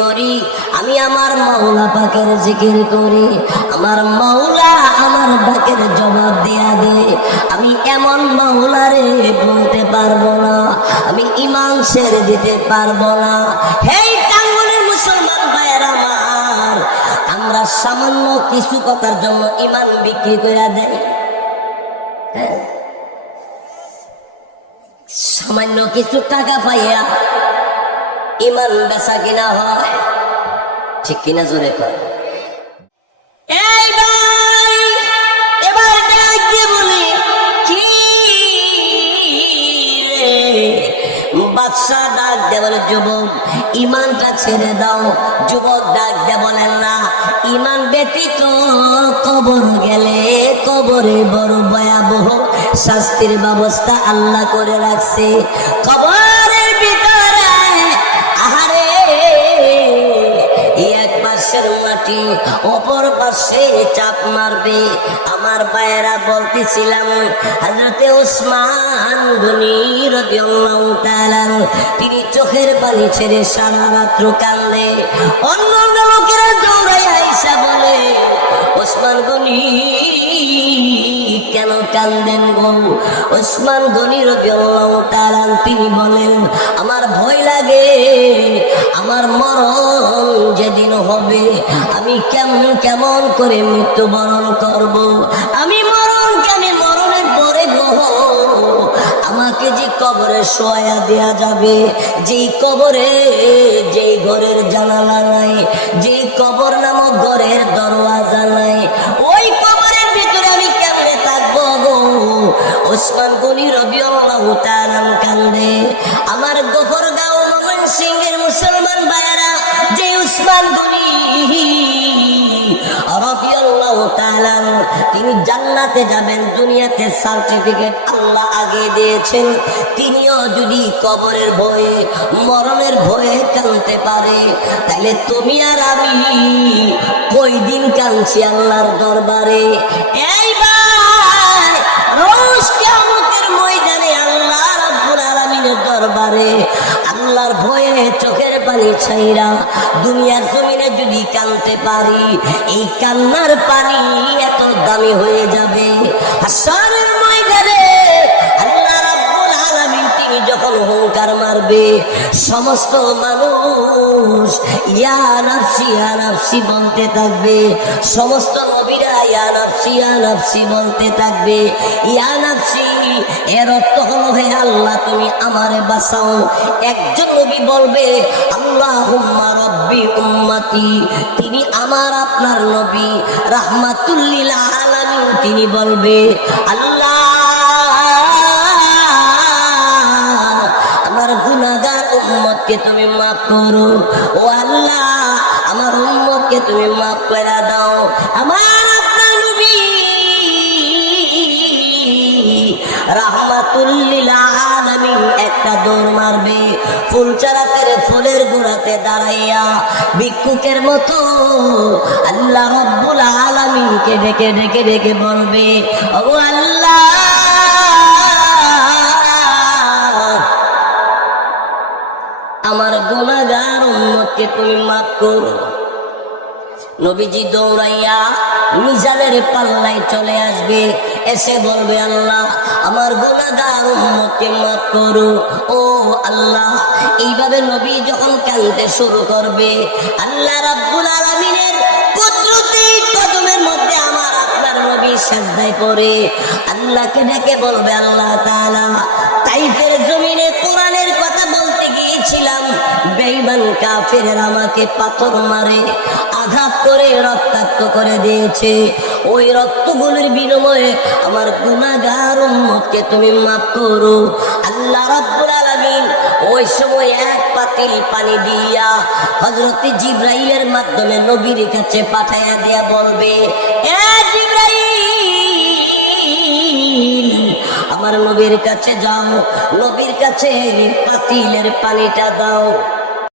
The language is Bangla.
করি, আমি আমার মাওলা পাকের জিকির করি, আমার মাওলা আমার ডাকের জবাব দিয়া দে আমি এমন মাওলারে বলতে পারব না, আমি ইমান ছেড়ে দিতে পারব না। হেই টাঙ্গুলের মুসলমান ভাইয়ের আমার, আমরা সামান্য কিছু কথার জন্য ইমান বিক্রি করে দেয় হ্যাঁ। সামান্য কিছু টাকা পাইয়া ইমান বেচা কিনা হয়? ঠিক কিনা জোরে কর এবার ডাক যুবক, ইমানটা ছেড়ে দাও। যুবক ডাক দে না ইমান ব্যতীত কবর গেলে কবরে বড় ভয়াবহ শাস্তির ব্যবস্থা আল্লাহ করে রাখছে। কবরের মারবে আমার বায়েরা বলতেছিলাম হাজরতে ওসমান গনি রাদিয়াল্লাহু তিনি চোখের পানি ছেড়ে সারা রাত্র কান্দে। অন্য অন্য লোকেরা দৌড়াই আইসা বলে, ওসমান গনি, কেন কান্দেন গো? ওসমান গনি রাদিয়াল্লাহু তাআলা তিনি বলেন, আমার ভয় লাগে, আমার মরণ যেদিন হবে, আমি কেমন কেমন করে মৃত্যুবরণ করব? আমি মরণ কেন মরণের পরে গো আমাকে যে কবরে শোয়া দেয়া যাবে, যেই কবরে, যেই ঘরের জানালা নাই, যেই কবর নামক ঘরের দরওয়াজা নাই কান্দে। আমার মমন সিংহের মুসলমান ভাইয়ারা, যে উসমান তিনি জান্নাতে যাবেন, দুনিয়াতে সার্টিফিকেট আল্লাহ আগে দিয়েছেন। তিনিও যদি কবরের ভয়ে, মরণের ভয়ে কানতে পারে, তাহলে তুমি আর আমি কই দিন কাঁদছি আল্লাহর দরবারে। এই দরবারে আল্লাহর ভয়ে চোখের পানি ছাইরা দুনিয়ার জমিনে যদি কানতে পারি, এই কান্নার পানি এত দামি হয়ে যাবে। আর সারের ময়দানে হুঙ্কার মারবে। সমস্ত মানুষ ইয়া নাফসি বলতে থাকবে। সমস্ত নবীরা ইয়া নাফসি বলতে থাকবে। ইয়া নাফসি এর অর্থ হলো হে আল্লাহ, তুমি আমারে বাঁচাও। একজন নবী বলবে আল্লাহ রব্বি উম্মতি তিনি আমার আপনার নবী। রাহমাতুল্লিল আলামিন, তিনি বলবে, আল্লাহ উম্মতকে তুমি মাফ করো। ও আল্লাহ, আমার উম্মতকে তুমি মাফ করে দাও। আমার আপনার নবী একটা দৌড় মারবে, ফুল চারাতের ফুলের গোড়াতে দাঁড়াইয়া ভিক্ষুকের মতো আল্লাহ রব্বুল আলামিনকে ডেকে ডেকে ডেকে বলবে, ও আল্লাহ উম্মতকে তুমি মাফ করো। নবীজি দৌড়াইয়া মিজানের পাল্লায় চলে আসবে। এসে বলবে, আল্লাহ, আমার গোনাগার উম্মতকে মাফ করো। ও আল্লাহ, এইভাবে নবী যখন কানতে শুরু করবে, আল্লাহ রাব্বুল আলামিনের কুদরতি কদমের মধ্যে আমার আপনার নবী সাজদায় পড়ে। আল্লাহকে ডেকে বলবে, আল্লাহ তাআলা, তাইফের জমিনে কোরআনের কথা বলতে গিয়েছিলাম বেঈমান কাফের আমাকে পাথর মারে, আঘাত করে, রক্তাক্ত করে দিয়েছে। ওই রক্তগুলোর বিনিময়ে আমার গুনাহগার উম্মতকে তুমি মাফ করো। আল্লাহ রাব্বুল আলামিন ওই সময় এক পাতিল পানি দিয়া হযরত জিব্রাইলের মাধ্যমে নবীর কাছে পাঠাইয়া দিয়া বলবে, এ জিব্রাইল নবীর কাছে যাও নবীর কাছে পাতিলের পানিটা দাও।